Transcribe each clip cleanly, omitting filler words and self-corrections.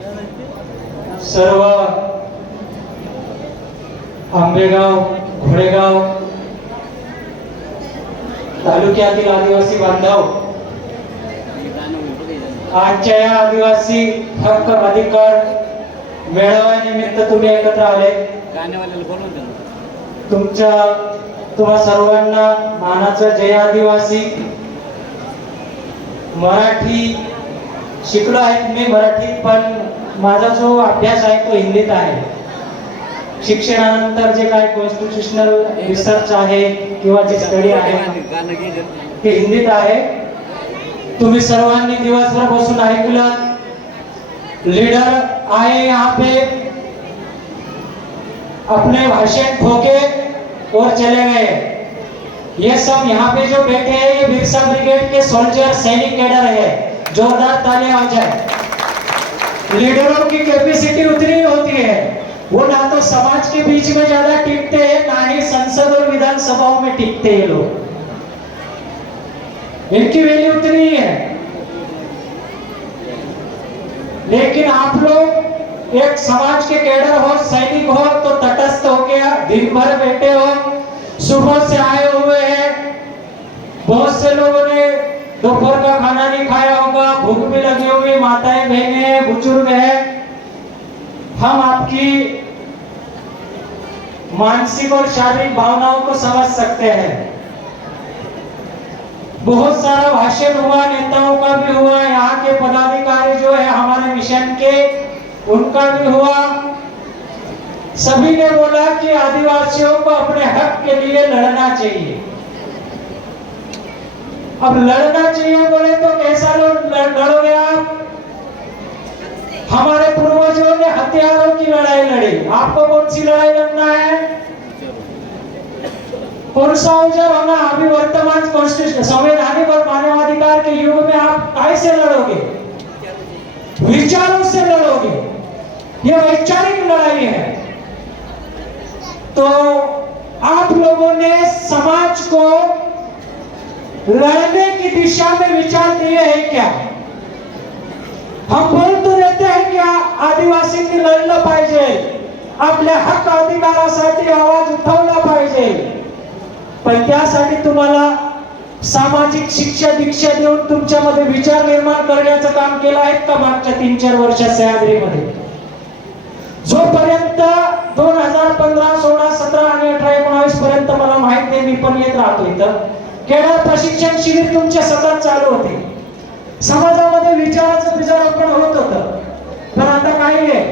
सर्व आंबेगाव घोडेगाव तालुक्यातील आदिवासी बांधव आजच्या या आदिवासी हक्क अधिकार मेळाव्यानिमित्त तुम्ही एकत्र आले। तुम्हा सर्वांना मानाचा जय आदिवासी। मराठी शिकलो आहे मी मराठीत, पण माझा जो अभ्यास आहे तो हिंदीत आहे। शिक्षणानंतर जे काय कॉन्स्टिट्यूशनल रिसर्च आहे किंवा जे स्टडी आहे ते हिंदीत आहे। तुम्ही सर्वांनी दिवसभर बसून ऐकलं। लीडर आए यहाँ पे, अपने भाषण ठोके और चले गए। ये सब यहाँ पे जो बैठे हैं ये बिरसा ब्रिगेड के सोल्जर सैनिक कैडर है। जोरदार तालियां हो जाए। लीडरों की कैपेसिटी उतनी होती है, वो ना तो समाज के बीच में ज्यादा टिकते हैं, ना ही संसद और विधानसभाओं में टिकते हैं लोग। इनकी वैल्यू उतनी ही है। लेकिन आप लोग एक समाज के कैडर हो, सैनिक हो, तो तटस्थ हो गया, दिन भर बैठे हो, सुबह से आए हुए हैं। बहुत से लोगों ने दोपहर का खाना नहीं खाया होगा, भूख भी लगी होगी, माताएं बहनें बुजुर्ग हैं। हम आपकी मानसिक और शारीरिक भावनाओं को समझ सकते हैं। बहुत सारा भाषण हुआ, नेताओं का भी हुआ, यहाँ के पदाधिकारी जो है हमारे मिशन के उनका भी हुआ। सभी ने बोला कि आदिवासियों को अपने हक के लिए लड़ना चाहिए। अब लड़ना चाहिए बोले तो कैसा लड़ोगे आप? हमारे पूर्वजों ने हथियारों की लड़ाई लड़ी, आपको कौन सी लड़ाई लड़ना है? कौन सा औजार होना? अभी वर्तमान कॉन्स्टिट्यूशन संवैधानिक और मानवाधिकार के युग में आप कैसे लड़ोगे? विचारों से लड़ोगे। ये वैचारिक लड़ाई है। तो आप लोगों ने समाज को लड़ने की दिशा में विचार दिए हैं क्या? हम बोल तो देते हैं क्या आदिवासींनी लढलं पाहिजे, आपल्या हक्क अधिकारासाठी आवाज उठवला पाहिजे, पण त्यासाठी तुम्हाला सामाजिक शिक्षा दीक्षा देऊन तुमच्यामध्ये विचार निर्माण करण्याचं काम केलं आहे का मागच्या 3-4 वर्षात सह्याद्रीमध्ये? जोपर्यंत 2015, 16, 17 आणि 18, 19 पर्यंत मला माहित नाही, मी पण येत राहतो इथं, केडर प्रशिक्षण शिबिर तुमचे सतत चालू होते। समाजामध्ये विचाराचं बिजारोपण होत होतं, पण आता काय है,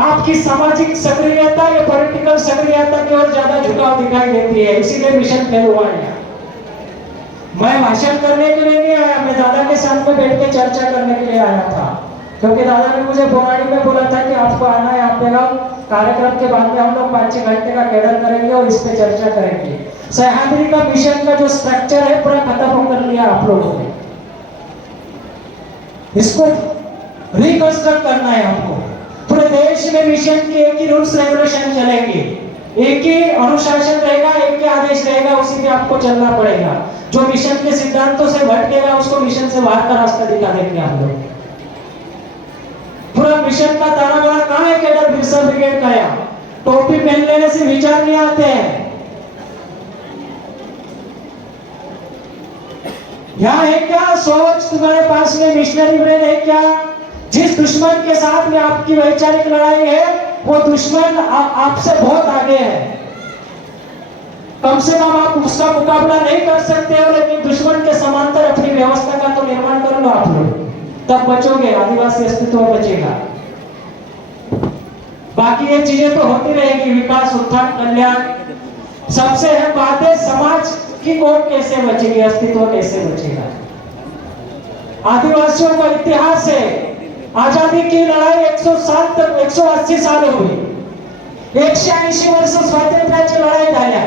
आपकी सामाजिक सक्रियता या पॉलिटिकल सक्रियता की ओर ज्यादा झुकाव दिखाई देती है, इसीलिए मिशन फेल हुआ है। मैं भाषण करने के लिए नहीं आया, मैं दादा के साथ में बैठ के चर्चा करने के लिए आया था, क्योंकि दादा ने मुझे बोराड़ी में बोला था कि आपको आना है आपेगा। कार्यक्रम के बाद में हम लोग 5-6 घंटे का कैडर करेंगे और इस पे चर्चा करेंगे। सह्याद्री का मिशन का जो स्ट्रक्चर है पूरा खत्म कर लिया आप लोगों ने, इसको रिकंस्ट्रक्ट करना है हमको। पूरे देश में मिशन के एक ही रूल्स रेगुलेशन चलेंगे, एक ही अनुशासन रहेगा, एक ही आदेश रहेगा, उसी पे आपको चलना पड़ेगा। जो मिशन के सिद्धांतों से भटकेगा उसको मिशन से बाहर का रास्ता दिखा देंगे हम लोग। पूरा मिशन का ताना बाना कहाँ है? कैडर बिरसा ब्रिगेड का। यहाँ टोपी पहन लेने से विचार नहीं आते हैं। यहाँ है क्या सोच तुम्हारे पास में? मिशनरी ब्रेन है क्या? जिस दुश्मन के साथ में आपकी वैचारिक लड़ाई है वो दुश्मन आपसे बहुत आगे है। कम से कम आप उसका मुकाबला नहीं कर सकते हो, लेकिन दुश्मन के समांतर अपनी व्यवस्था का तो निर्माण कर लो आप लोग, तब बचोगे, आदिवासी अस्तित्व बचेगा। बाकी ये चीजें तो होती रहेगी, विकास, उत्थान, कल्याण सबसे है बातें। समाज की कौन कैसे बचेगी, अस्तित्व कैसे बचेगा? आदिवासियों का इतिहास है, आजादी की लढाई 180 साल हुई, 180 वर्ष स्वातंत्र्याची लढाई झाल्या,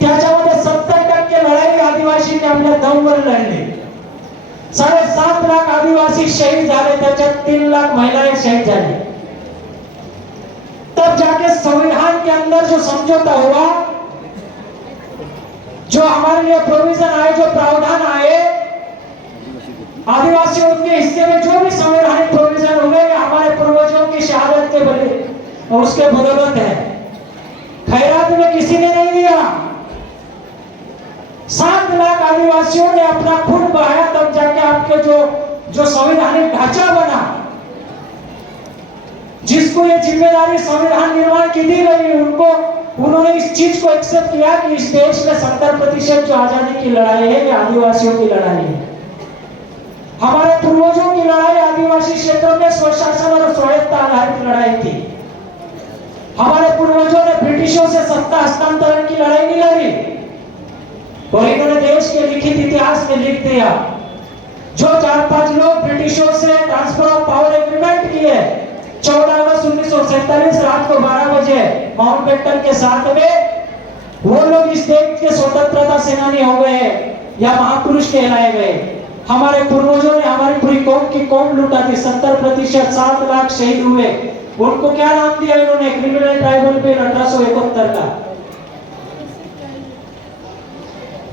त्याच्यामध्ये 70% लढाई आदिवासींनी आपल्या दमवर लढली। 7.5 लाख आदिवासी शहीद झाले, त्याच्यात 3 लाख महिलाएं शहीद झाली। तब जाके संविधान के अंदर जो समझौता हुआ, जो हमारे लिए प्रोविजन आए, जो प्रावधान आए, आदिवासियों के हिस्से में जो भी संवैधानिक प्रोविजन हुए हमारे पूर्वजों की शहादत के बदले और उसके बदौलत है। खैरात में किसी ने नहीं दिया। 7 लाख आदिवासियों ने अपना खून बहाया, तब जाके आपके जो संवैधानिक ढांचा बना, जिसको ये जिम्मेदारी संविधान निर्माण की दी गई, उन्होंने इस चीज को एक्सेप्ट किया कि इस देश में 70% जो आजादी की लड़ाई है ये आदिवासियों की लड़ाई है। हमारे पूर्वजों की लड़ाई आदिवासी क्षेत्रों में स्वशासन और स्वायत्ता आधारित लड़ाई थी। हमारे पूर्वजों ने ब्रिटिशों से सत्ता हस्तांतरण की लड़ाई नहीं लड़ी, और इन्होंने देश के लिखित इतिहास में लिख दिया, जो 4-5 लोग ब्रिटिशों से ट्रांसफर ऑफ पावर एग्रीमेंट किए 14 अगस्त 1947 रात को 12 बजे माउंटबेटन के साथ में, वो लोग इस देश के स्वतंत्रता सेनानी हो गए या महापुरुष कहलाए गए। हमारे पूर्वजों ने हमारी पूरी कौम की कौम लूटा थी। 70%, 7 लाख शहीद हुए। उनको क्या नाम दिया इन्होंने? क्रिमिनल ट्राइब्यूनल बिल 1871 का।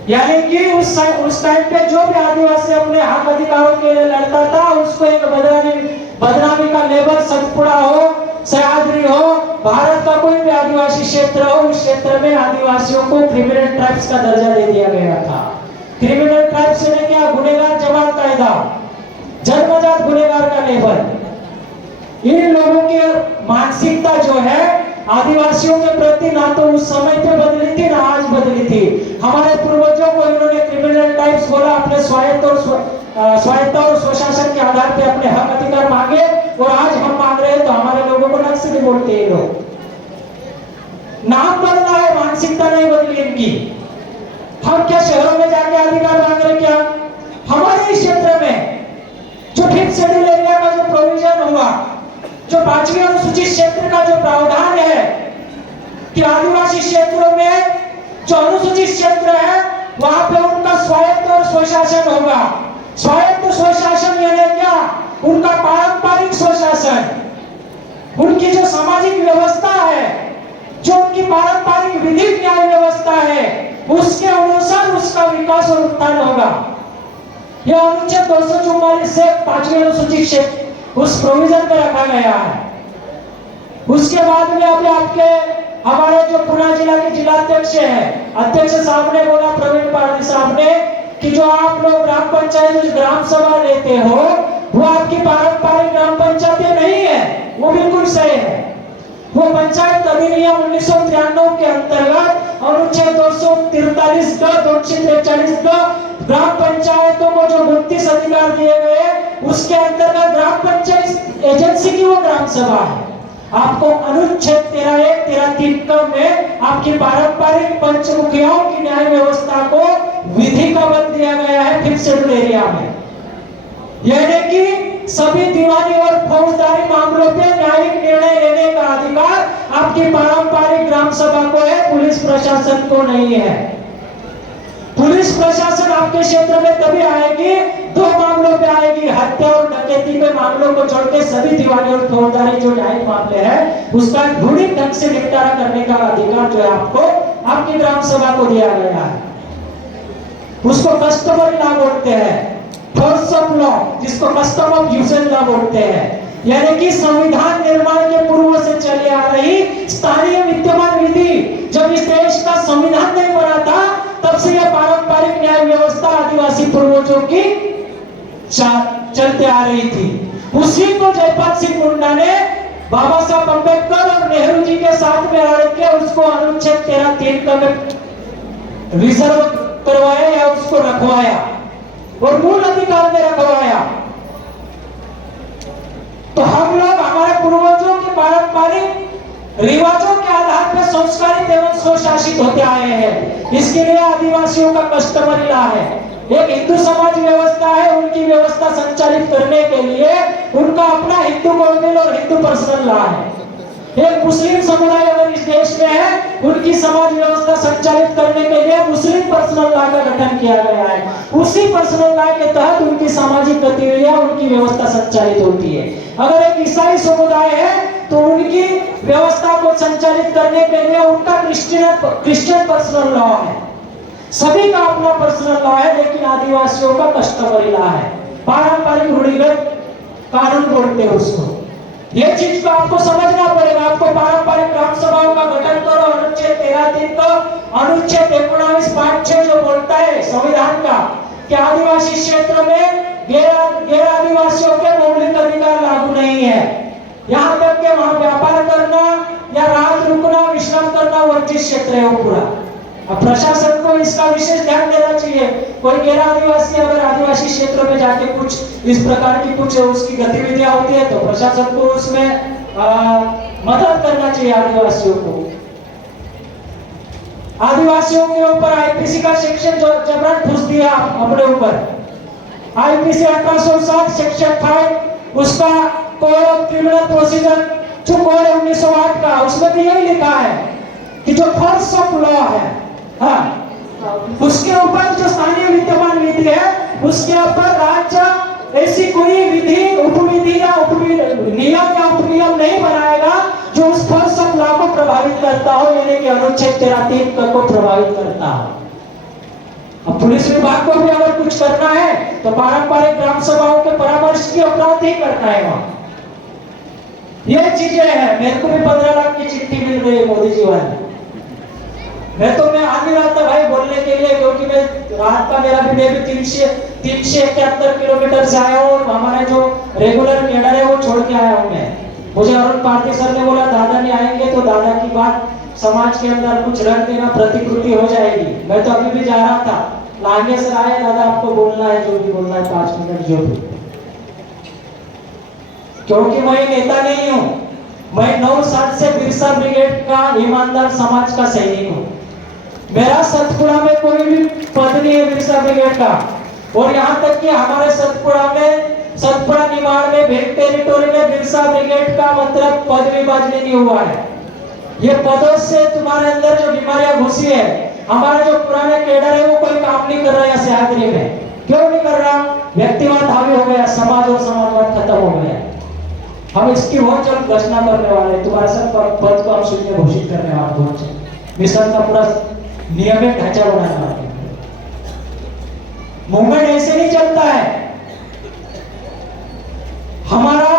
यानी कि उस टाइम पे जो भी आदिवासी अपने हक अधिकारों के लिए लड़ता था, उसको एक बदनामी का लेबल, सतपुड़ा हो, सयाद्री हो, भारत का कोई भी आदिवासी क्षेत्र हो, उस क्षेत्र में आदिवासियों को क्रिमिनल ट्राइब्स का दर्जा दे दिया गया था। क्रिमिनल ट्राइब्स ने क्या? गुनहगार जमात कायदा, जन्मजात गुनहगार का लेबल। इन लोगों की मानसिकता जो है आदिवासियों के प्रति ना तो उस समय पे बदली थी ना आज बदली थी। हमारे पूर्वजों को इन्होंने क्रिमिनल टाइप्स बोला, अपने स्वायत्ता और स्वशासन के आधार पे अपने हक अधिकार मांगे, और आज हम मांग रहे हैं तो हमारे लोगों को नक्सली बोलते हैं लोग। नाम बदला है, मानसिकता नहीं बदली इनकी। हम क्या शहरों में जाके अधिकार मांग रहे? क्या हमारे इस क्षेत्र में जो 5th शेड्यूल एरिया का जो प्रोविजन हुआ, जो 5वीं अनुसूचित क्षेत्र का जो प्रावधान है कि आदिवासी क्षेत्रों में जो अनुसूचित क्षेत्र है वहां पे उनका स्वायत्त और स्वशासन होगा। स्वायत्त स्वशासन यानी क्या? उनका पारंपरिक स्वशासन, उनकी जो सामाजिक व्यवस्था है, जो उनकी पारंपरिक विधिक न्याय व्यवस्था है, उसके अनुसार उसका विकास और उत्थान होगा। यह अनुच्छेद 244 से 5वीं अनुसूचित क्षेत्र उस प्रोविजन में रखा गया है। उसके बाद में अभी आपके हमारे जो पुणे जिला के जिलाध्यक्ष हैं, अध्यक्ष साहब ने बोला, प्रवीण पारदी साहब ने, कि जो आप लोग ग्राम पंचायत ग्राम सभा लेते हो वो आपकी पारंपरिक ग्राम पंचायतें नहीं है। वो बिल्कुल सही है। वो पंचायत अधिनियम 1993 के अंतर्गत अनुच्छेद 243 का 243 का ग्राम पंचायतों को जो 32 अधिकार दिए गए, उसके अंतर्गत ग्राम पंचायत एजेंसी की वो ग्राम सभा है। आपको अनुच्छेद 13(1), 13(3) में आपकी पारंपरिक पंचमुखियाओं की न्याय व्यवस्था को विधि का बल दिया गया है 5th शेड्यूल एरिया में। यानी कि सभी दीवानी और फौजदारी मामलों पे न्यायिक निर्णय लेने का अधिकार आपकी पारंपरिक ग्राम सभा को है, पुलिस प्रशासन को नहीं है। पुलिस प्रशासन आपके क्षेत्र में तभी आएगी 2 मामलों पे आएगी, हत्या और डकैती के मामलों को छोड़ के सभी दीवानी और फौजदारी जो न्यायिक मामले हैं उसका गुणित ढंग से निपटारा करने का अधिकार जो है आपको आपकी ग्राम सभा को दिया गया है। उसको कस्टमरी लॉ बोलते हैं, फोर्स ऑफ लॉ, जिसको कस्टम ऑफ यूसेज लॉ बोलते हैं। यानी कि संविधान निर्माण के पूर्व से चली आ रही स्थानीय विद्यमान विधि, जब इस देश का संविधान नहीं बना था तब से यह पारंपरिक न्याय व्यवस्था आदिवासी पूर्वजों की चलते आ रही थी। उसी को जयपाल सिंह मुंडा ने बाबा साहब अम्बेडकर और नेहरू जी के साथ में आके उसको अनुच्छेद 13(3) का रिजर्व करवाया या उसको रखवाया और मूल अधिकार में रखवाया। तो हम लोग हमारे पूर्वजों के पारंपरिक रिवाजों के आधार पर संस्कारित एवं स्वशासित होते आए हैं। इसके लिए आदिवासियों का कस्टमरी लॉ है। एक हिंदू समाज व्यवस्था है, उनकी व्यवस्था संचालित करने के लिए उनका अपना हिंदू कॉन्वेंट और हिंदू पर्सनल लॉ है। एक मुस्लिम समुदाय अगर इस देश में है, उनकी समाज व्यवस्था संचालित करने के लिए मुस्लिम पर्सनल लॉ का गठन किया गया है। उसी पर्सनल लॉ के तहत उनकी सामाजिक गतिविधियां, उनकी व्यवस्था संचालित होती है। अगर एक ईसाई समुदाय है तो उनकी व्यवस्था को संचालित करने के लिए उनका क्रिश्चियन पर्सनल लॉ है। सभी का अपना पर्सनल लॉ है, लेकिन आदिवासियों का कस्टमरी लॉ है। पारंपरिक रूढ़िगत कानून बोलते हैं उसको। ये चीज को आपको समझना पड़ेगा। आपको पारंपरिक ग्राम सभाओं का गठन करो, अनुच्छेद 13(3) का अनुच्छेद 19 पाठ 6 जो बोलता है संविधान का कि आदिवासी क्षेत्र में गैर आदिवासियों के मौलिक अधिकार लागू नहीं है। यहाँ तक कि वहां व्यापार करना या रात रुकना, विश्राम करना वर्जित क्षेत्र है वो पूरा। अब प्रशासन को इसका विशेष ध्यान देना चाहिए। कोई गैर आदिवासी अगर आदिवासी क्षेत्र में जाके कुछ इस प्रकार की कुछ उसकी गतिविधियां होती है तो प्रशासन को उसमें मदद करना चाहिए आदिवासियों को। आदिवासियों के ऊपर आईपीसी का सेक्शन जो जबरन घुस दिया अपने ऊपर, आईपीसी 1860 सेक्शन 5 उसका कोड ऑफ क्रिमिनल प्रोसीजर जो कोड 1908 का, उसमें भी यही लिखा है कि जो फोर्स ऑफ लॉ है, हाँ, उसके ऊपर जो स्थानीय विद्यमान विधि है उसके ऊपर राज्य ऐसी कोई विधि, उपविधि या नियम या उपनियम नहीं बनाएगा जो उस फोर्स ऑफ लॉ को प्रभावित करता हो, यानी कि अनुच्छेद 13(3) को प्रभावित करता हो। अब पुलिस विभाग को भी अगर कुछ करना है तो पारंपरिक ग्राम सभाओं के परामर्श की अपराध ही करना है वहां। ये चीजें हैं। मेरे को भी 15 लाख की चिट्ठी मिल रही है मोदी जी वाली। मैं आ नहीं रहा था भाई बोलने के लिए, क्योंकि मैं रात का मेरा भी 371 किलोमीटर से आया हूँ और हमारे जो रेगुलर कैडर है वो छोड़ के आया हूँ मैं। मुझे अरुण पार्थी सर ने बोला दादा नहीं आएंगे तो दादा की बात समाज के अंदर कुछ रख देना, प्रतिकृति हो जाएगी। मैं तो अभी भी जा रहा था, लांगे सर आए, दादा आपको बोलना है जो भी बोलना है 5 मिनट जो भी, क्योंकि मैं नेता नहीं हूँ। मैं 9 साल से बिरसा ब्रिगेड का ईमानदार समाज का सैनिक हूँ। मेरा सतपुड़ा में कोई भी पद नहीं है बिरसा ब्रिगेड का। और यहाँ तक कि हमारे सतपुड़ा निमाड़ में भेग टेरिटोरी में बिरसा ब्रिगेड का मतलब पद विभाजन नहीं हुआ है। ये पदों से तुम्हारे अंदर जो बीमारियां घुसी है, हमारे जो पुराने कैडर है वो कोई काम नहीं कर रहा है सह्याद्री में। क्यों नहीं कर रहा? व्यक्तिवाद हावी हो गया, समाज और समाजवाद खत्म हो गया। हम इसकी बहुत जल्द घोषणा करने वाले, तुम्हारे सब पद को हम शून्य घोषित करने वाले बहुत जल्द। मिशन का पूरा नियमित ढांचा बनाने वाले। मूवमेंट ऐसे नहीं चलता है। हमारा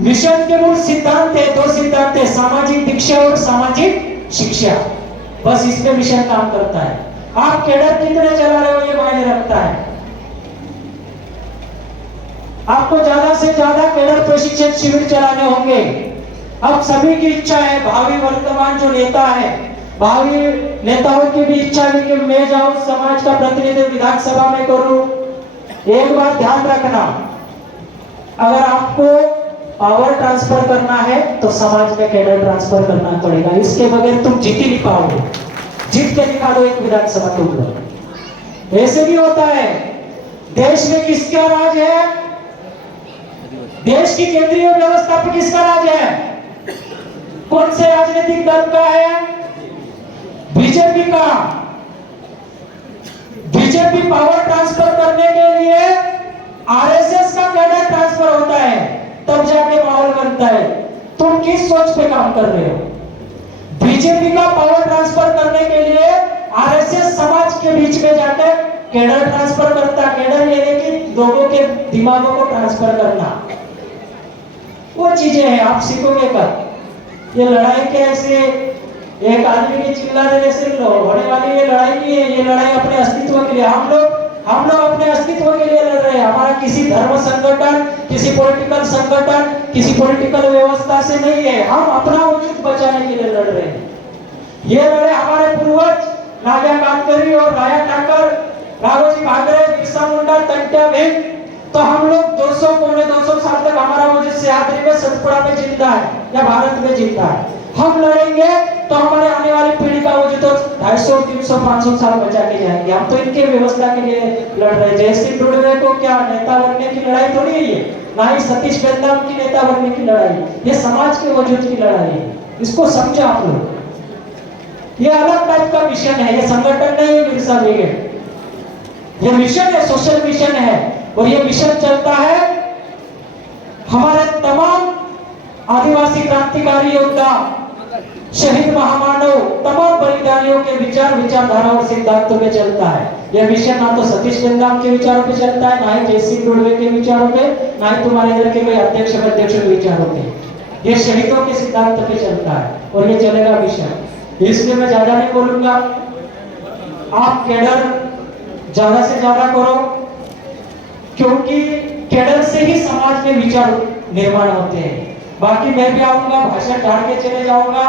मिशन के मूल सिद्धांत है, 2 सिद्धांत है, सामाजिक दीक्षा और सामाजिक शिक्षा। बस इस पे मिशन काम करता है। आप कैडर कितने चला रहे हो ये मायने रखता है। आपको ज्यादा से ज्यादा कैडर प्रशिक्षण शिविर चलाने होंगे। अब सभी की इच्छा है, भावी वर्तमान जो नेता है, भावी नेताओं की भी इच्छा है कि मैं जाऊं समाज का प्रतिनिधित्व विधानसभा में करूं। एक बात ध्यान रखना, अगर आपको पावर ट्रांसफर करना है तो समाज में कैडर ट्रांसफर करना पड़ेगा। इसके बगैर तुम जीत ही नहीं पाओगे। जीत के दिखा दो एक विधानसभा तुम लोग। ऐसे भी होता है। देश में किसका राज है? देश की केंद्रीय व्यवस्था पर किसका राज है? कौन से राजनीतिक दल का है? बीजेपी का। बीजेपी पावर ट्रांसफर करने के लिए आरएसएस का कैडर ट्रांसफर होता है, तब जाके माहौल बनता है। तुम किस सोच पे काम कर रहे हो? बीजेपी का पावर ट्रांसफर करने के लिए आरएसएस समाज के बीच में जाकर कैडर ट्रांसफर करता। कैडर यानी कि लोगों के दिमागों को ट्रांसफर करना। वो चीजें हैं, आप सीखोगे कब। ये लड़ाई के ऐसे एक आदमी की चिल्ला देने से होने वाली ये लड़ाई नहीं है। ये लड़ाई अपने अस्तित्व के लिए, हम लोग अपने अस्तित्व के लिए लड़ रहे हैं। हमारा किसी धर्म संगठन, किसी पॉलिटिकल संगठन, किसी पॉलिटिकल व्यवस्था से नहीं है। हम अपना वजूद बचाने के लिए लड़ रहे हैं। ये लड़े हमारे पूर्वज नागा कांकरी और राया ठाकर, राघोजी भांगरे, बिरसा मुंडा, तंट्या भीम, तो हम लोग 200 साल तक हमारा वजूद सह्याद्री में, सतपुड़ा में जिंदा है या भारत में जिंदा है। हम लड़ेंगे तो हमारे आने वाली पीढ़ी का वजूद तो 250, 300, 500 साल बचा के जाएंगे। हम तो इनके व्यवस्था के लिए लड़ रहे हैं। जयसिंह ढूंढवे को क्या नेता बनने की लड़ाई थोड़ी है ये, ना ही सतीश बेंदाम की नेता बनने की लड़ाई। ये समाज के वजूद की लड़ाई है। इसको समझो आप लोग। ये अलग टाइप का मिशन है, ये संगठन नहीं है बिरसा ब्रिगेड। ये मिशन है, सोशल मिशन है। और ये मिशन चलता है हमारे तमाम आदिवासी क्रांतिकारी योद्धा शहीद महामानव तमाम बलिदानियों के विचारधारा और सिद्धांतों पे चलता है। यह विषय ना तो सतीश चंद्राम के विचारों पे चलता है, ना ही जयसिंह डोडवे के विचारों पे, ना ही तुम्हारे इधर के कोई अध्यक्ष के विचारों पे। ये शहीदों के सिद्धांत पे चलता है और ये चलेगा विषय। इसलिए मैं ज्यादा नहीं बोलूंगा, आप कैडर ज्यादा से ज्यादा करो, क्योंकि कैडर से ही समाज में विचार निर्माण होते हैं। बाकी मैं भी आऊंगा, भाषण डाल के चले जाऊंगा।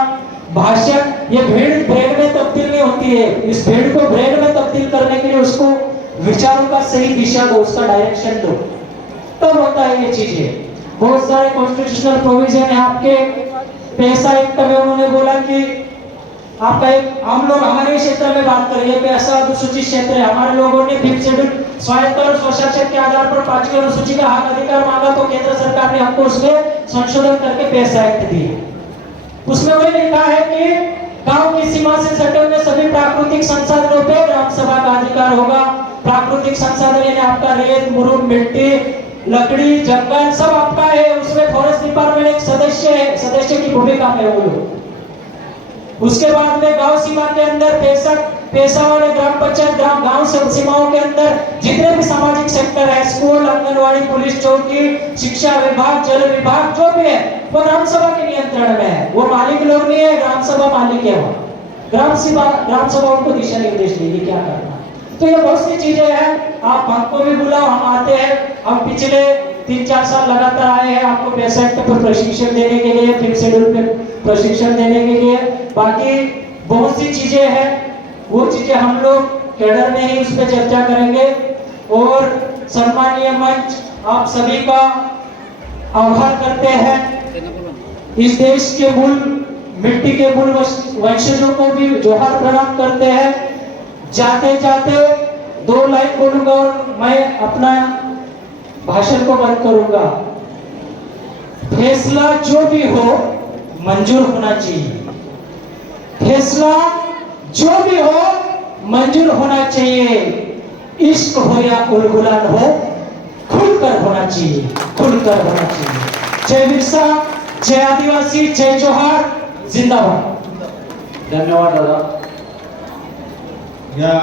भाषण ये भेड़ ब्रेन में तब्दील नहीं होती है, इस भेड़ को ब्रेन में तब्दील करने के लिए उसको विचारों का सही दिशा दो, उसका डायरेक्शन दो, तब होता है ये चीजें। बहुत सारे कॉन्स्टिट्यूशनल प्रोविजन है आपके। पैसा एक्ट में उन्होंने बोला कि आपका एक, हम लोग हमारे क्षेत्र में बात करें, पैसा अनुसूचित क्षेत्र है, हमारे लोगों ने 5th शेड्यूल स्वायत्त और स्वशासन के आधार पर 5वीं अनुसूची का हक अधिकार मांगा, तो केंद्र सरकार ने हमको उसमें संशोधन करके पैसा एक्ट दिए। उसमें वही लिखा है कि गांव की सीमा से सटे हुए सभी प्राकृतिक संसाधनों पे ग्राम सभा का अधिकार होगा। प्राकृतिक संसाधन यानी आपका रेत, मुरुम, मिट्टी, लकड़ी, जंगल सब आपका है। उसमें फॉरेस्ट डिपार्टमेंट एक सदस्य है, सदस्य की भूमिका में वो लोग। उसके बाद में गांव सीमा के अंदर पैसा वाले ग्राम पंचायत गांव सीमाओं के अंदर जितने भी सामाजिक सेक्टर है, स्कूल, आंगनवाड़ी, पुलिस चौकी, शिक्षा विभाग, जल विभाग, जो भी है वो ग्राम सभा के नियंत्रण में है। वो मालिक लोग नहीं है, ग्राम सभा मालिक है। वो ग्राम सभा उनको दिशा निर्देश देगी क्या करना। तो ये बहुत सी चीजें हैं, आप हमको भी बुलाओ, हम आते हैं। हम पिछले 3-4 साल लगातार आए हैं आपको पैसा एक्ट पर प्रशिक्षण देने के लिए, 5th शेड्यूल पे प्रशिक्षण देने के लिए। बाकी बहुत सी चीजें हैं, वो चीजें हम लोग कैडर में ही उस पर चर्चा करेंगे। और सम्मानीय मंच, आप सभी का आभार करते हैं। इस देश के मूल मिट्टी के मूल वंशजों को भी जोहार प्रणाम करते हैं। जाते जाते 2 लाइन बोलूंगा और मैं अपना भाषण को बंद करूंगा। फैसला जो भी हो मंजूर होना चाहिए, फैसला जो भी हो मंजूर होना चाहिए। इश्क हो या उलगुलान हो, खुलकर होना चाहिए, खुलकर होना चाहिए। जय बिरसा, जय आदिवासी, जय जोहार, जिंदाबाद। धन्यवाद दादा। या